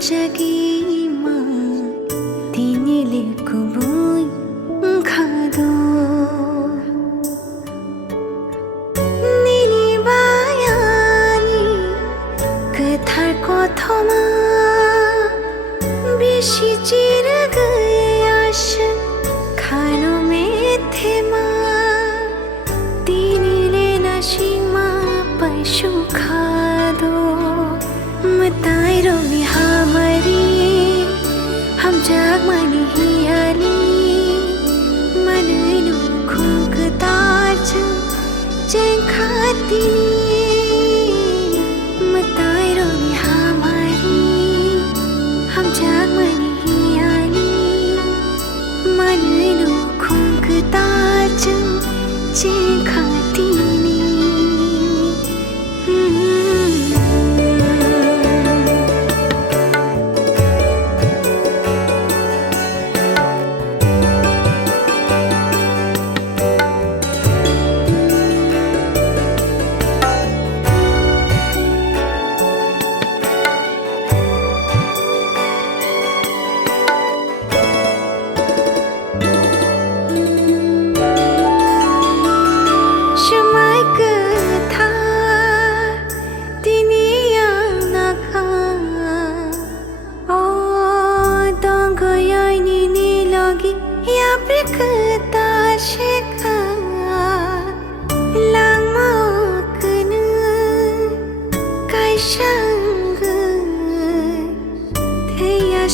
जगी माँ तिनीले कुबुई खादो निनी बायानी कथार कथमा बेसी चिर गयास खानो मेथेमा तिनीले नसीमा पैसो खादो Mataironi hamari ham jagmani hiali manainu khungktaj jeng khatini Mataironi hamari ham jagmani hiali manainu khungktaj jeng khatini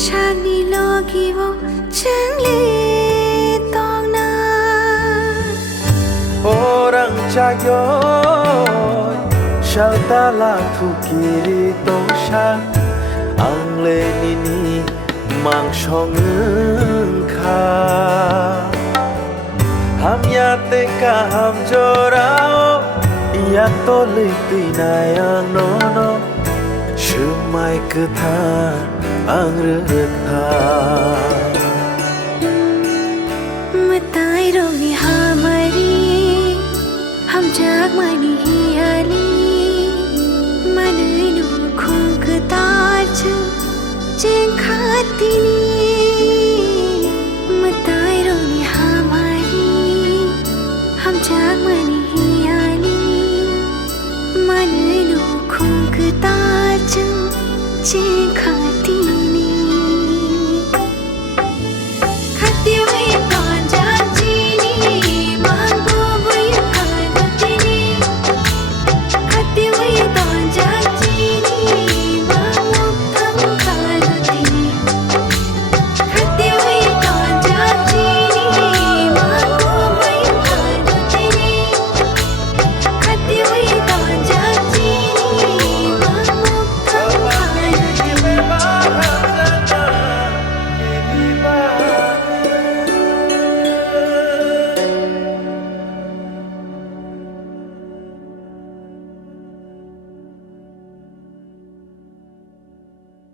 Shani logi wo changle tongna Orang chayoy Shalta la thukiri tongsha Angle nini mang shong kha Ham yate ka ham jorao Yak to liti na yang no no Shumai ketha ang rekha Mataironi hamari ham jagmani hiali manainu khungktaj jeng khatini Mataironi hamari ham jagmani hiali manainu khungktaj jeng